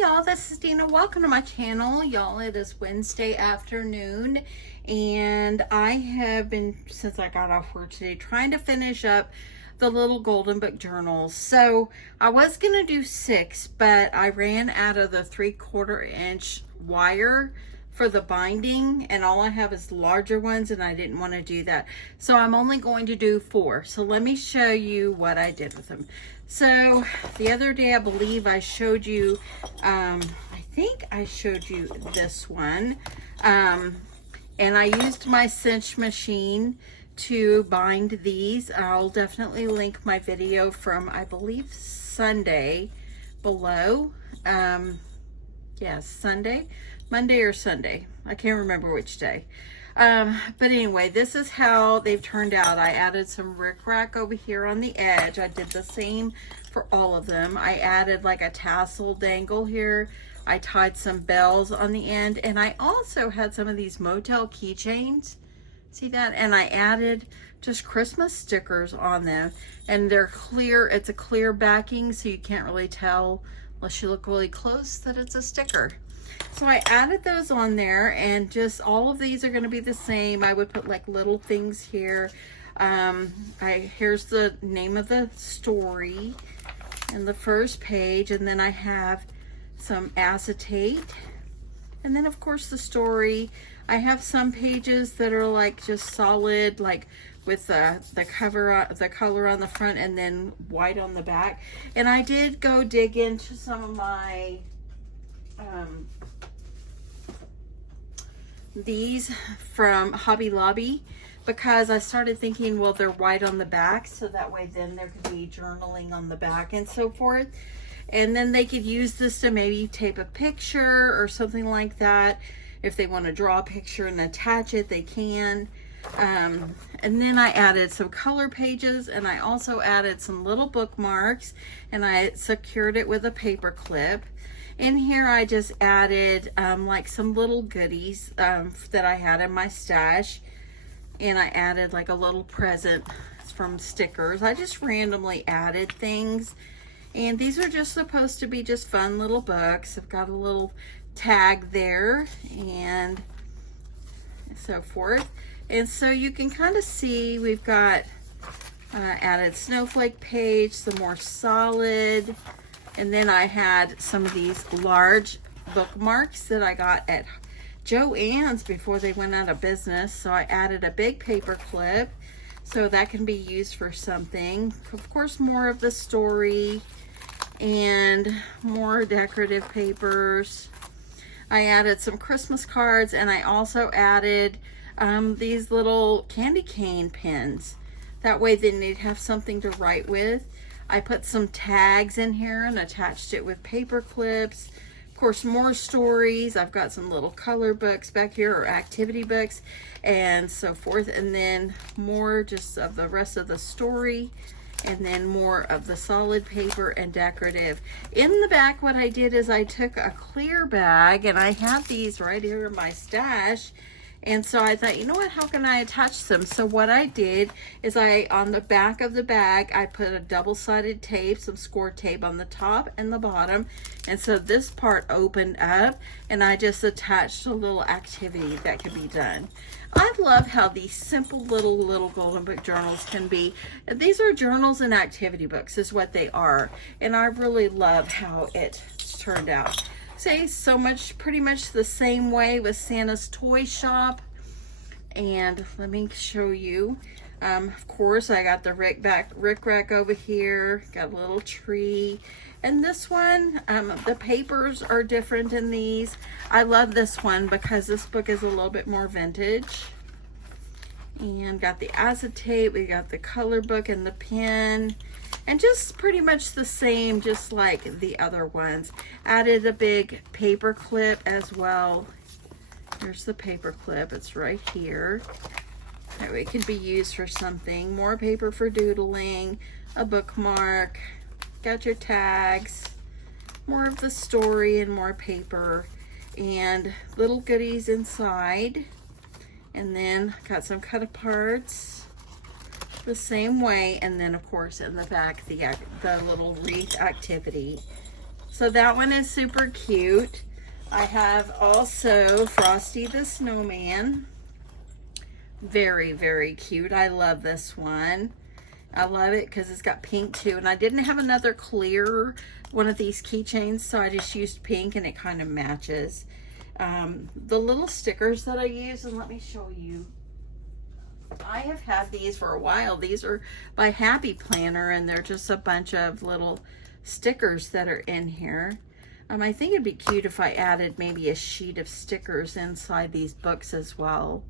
Hi y'all, this is Dina. Welcome to my channel. Y'all, it is Wednesday afternoon and I have been, since I got off work today, trying to finish up the little golden book journals. So I was gonna do 6, but I ran out of the 3/4 inch wire for the binding and all I have is larger ones and I didn't want to do that. So I'm only going to do 4. So let me show you what I did with them. So the other day, I believe I showed you, I think I showed you this one. And I used my cinch machine to bind these. I'll definitely link my video from, I believe, Sunday below. Yes, Sunday, Monday or Sunday. I can't remember which day. But anyway, this is how they've turned out. I added some rickrack over here on the edge. I did the same for all of them. I added like a tassel dangle here. I tied some bells on the end, and I also had some of these motel keychains. See that? And I added just Christmas stickers on them, and they're clear. It's a clear backing, so you can't really tell unless you look really close that it's a sticker. So I added those on there, and just all of these are going to be the same. I would put like little things here. Here's the name of the story in the first page, and then I have some acetate, and then of course the story. I have some pages that are like just solid, like with the color on the front and then white on the back. And I did go dig into some of my these from Hobby Lobby, because I started thinking, well, they're white on the back, so that way then there could be journaling on the back and so forth. And then they could use this to maybe tape a picture or something like that. If they want to draw a picture and attach it, they can. And then I added some color pages, and I also added some little bookmarks, and I secured it with a paper clip. In here, I just added like some little goodies that I had in my stash, and I added like a little present from stickers. I just randomly added things, and these are just supposed to be just fun little books. I've got a little tag there and so forth. And so you can kind of see we've got added snowflake page, some more solid. And then I had some of these large bookmarks that I got at Joann's before they went out of business. So I added a big paper clip so that can be used for something. Of course, more of the story and more decorative papers. I added some Christmas cards, and I also added these little candy cane pins. That way then they'd have something to write with. I put some tags in here and attached it with paper clips. Of course, more stories. I've got some little color books back here, or activity books and so forth. And then more just of the rest of the story, and then more of the solid paper and decorative. In the back, what I did is I took a clear bag, and I have these right here in my stash. And so I thought, you know what, how can I attach them? So what I did is on the back of the bag, I put a double-sided tape, some score tape on the top and the bottom. And so this part opened up, and I just attached a little activity that could be done. I love how these simple little golden book journals can be. These are journals and activity books is what they are. And I really love how it turned out. Say so much, pretty much the same way with Santa's Toy Shop. And let me show you. Of course, I got the rickrack over here. Got a little tree. And this one, the papers are different in these. I love this one because this book is a little bit more vintage. And got the acetate. We got the color book and the pen. And just pretty much the same, just like the other ones. Added a big paper clip as well. Here's the paper clip. It's right here. That way it can be used for something. More paper for doodling. A bookmark. Got your tags. More of the story and more paper. And little goodies inside. And then got some cut aparts the same way. And then of course in the back, the little wreath activity So that one is super cute. I have also Frosty the Snowman. Very, very cute. I love this one. I love it because it's got pink too. And I didn't have another clear one of these keychains, so I just used pink and it kind of matches. The little stickers that I use, and let me show you. I have had these for a while. These are by Happy Planner, and they're just a bunch of little stickers that are in here. I think it'd be cute if I added maybe a sheet of stickers inside these books as well.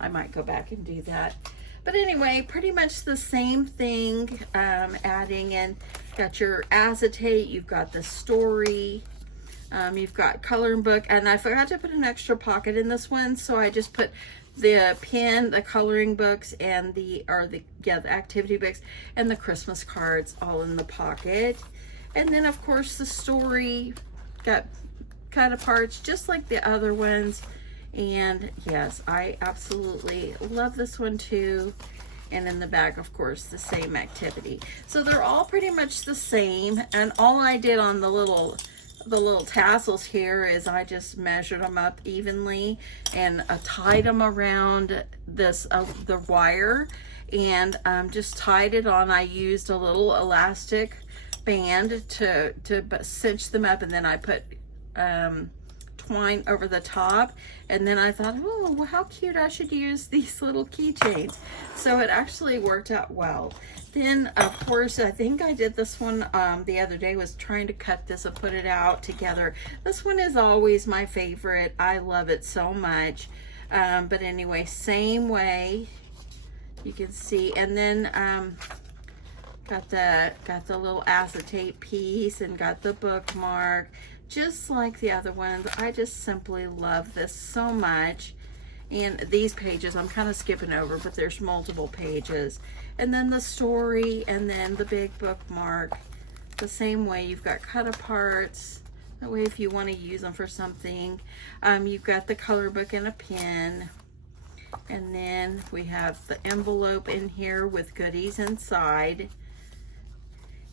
I might go back and do that. But anyway, pretty much the same thing, adding in, got your acetate, you've got the story, you've got coloring book, and I forgot to put an extra pocket in this one, so I just put the pen, the coloring books, and the activity books, and the Christmas cards all in the pocket. And then of course the story got cut aparts just like the other ones. And yes, I absolutely love this one too. And in the back, of course, the same activity. So they're all pretty much the same. And all I did on the little tassels here is I just measured them up evenly and tied them around this the wire, and just tied it on. I used a little elastic band to cinch them up, and then I put twine over the top. And then I thought, oh, well, how cute, I should use these little keychains. So it actually worked out well. Then of course, I think I did this one the other day, was trying to cut this and put it out together. This one is always my favorite. I love it so much. But anyway, same way, you can see. And then got the little acetate piece and got the bookmark, just like the other ones. I just simply love this so much. And these pages I'm kind of skipping over, but there's multiple pages. And then the story, and then the big bookmark. The same way, you've got cut aparts. That way if you want to use them for something. You've got the color book and a pen. And then we have the envelope in here with goodies inside.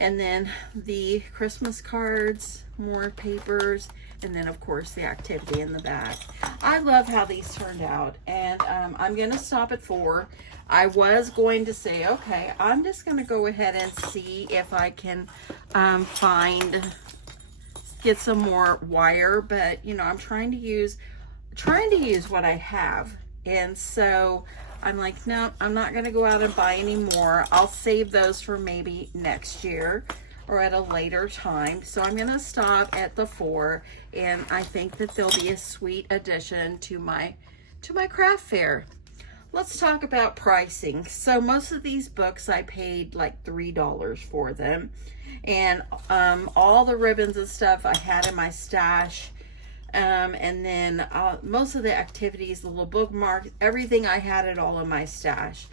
And then the Christmas cards, more papers, and then of course the activity in the back. I love how these turned out, and I'm gonna stop at 4. I was going to say, okay, I'm just gonna go ahead and see if I can get some more wire, but you know, I'm trying to use what I have. And so I'm like, no, I'm not going to go out and buy any more. I'll save those for maybe next year or at a later time. So I'm going to stop at the 4, and I think that they'll be a sweet addition to my craft fair. Let's talk about pricing. So most of these books I paid like $3 for them, and all the ribbons and stuff I had in my stash. And then most of the activities, the little bookmarks, everything, I had it all in my stash.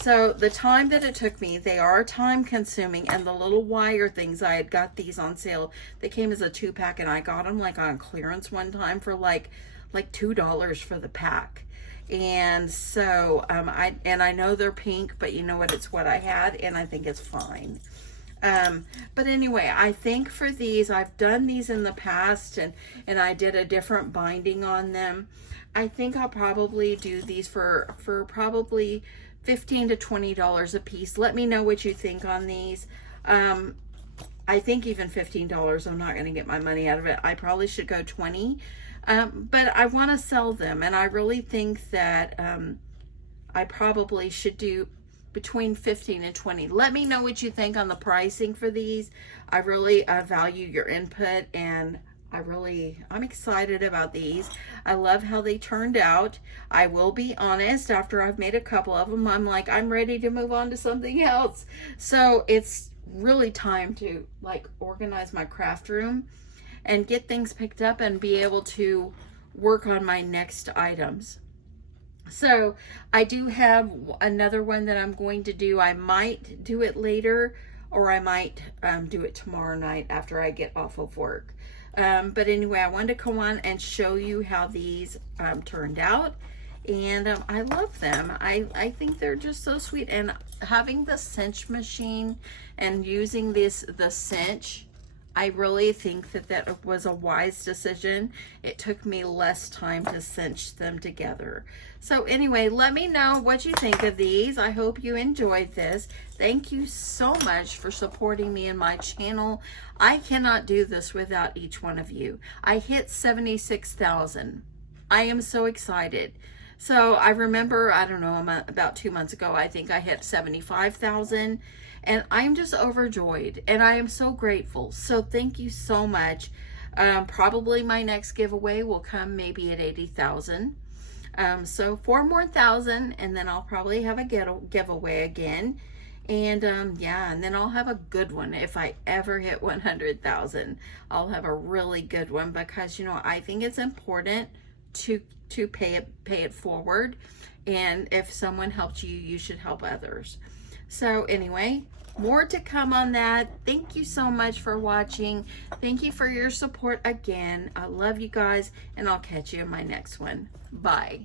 So the time that it took me, they are time consuming, and the little wire things, I had got these on sale. They came as a 2-pack, and I got them like on clearance one time for like $2 for the pack. And so I know they're pink, but you know what, it's what I had, and I think it's fine. But anyway, I think for these, I've done these in the past, and I did a different binding on them. I think I'll probably do these for probably $15 to $20 a piece. Let me know what you think on these. I think even $15, I'm not going to get my money out of it. I probably should go 20. But I want to sell them, and I really think that I probably should do between 15 and 20. Let me know what you think on the pricing for these. I really value your input, and I'm excited about these. I love how they turned out. I will be honest, after I've made a couple of them, I'm like, I'm ready to move on to something else. So it's really time to like organize my craft room and get things picked up and be able to work on my next items. So I do have another one that I'm going to do. I might do it later, or I might do it tomorrow night after I get off of work. But anyway, I wanted to come on and show you how these turned out. And I love them. I think they're just so sweet. And having the cinch machine and using the cinch, I really think that that was a wise decision. It took me less time to cinch them together. So anyway, let me know what you think of these. I hope you enjoyed this. Thank you so much for supporting me and my channel. I cannot do this without each one of you. I hit 76,000. I am so excited. So I remember, I don't know, about 2 months ago, I think I hit 75,000. And I'm just overjoyed, and I am so grateful. So thank you so much. Probably my next giveaway will come maybe at 80,000. So 4 more thousand, and then I'll probably have a giveaway again. And yeah, and then I'll have a good one. If I ever hit 100,000, I'll have a really good one, because, you know, I think it's important to pay it forward. And if someone helped you, you should help others. So anyway, more to come on that. Thank you so much for watching. Thank you for your support again. I love you guys, and I'll catch you in my next one. Bye.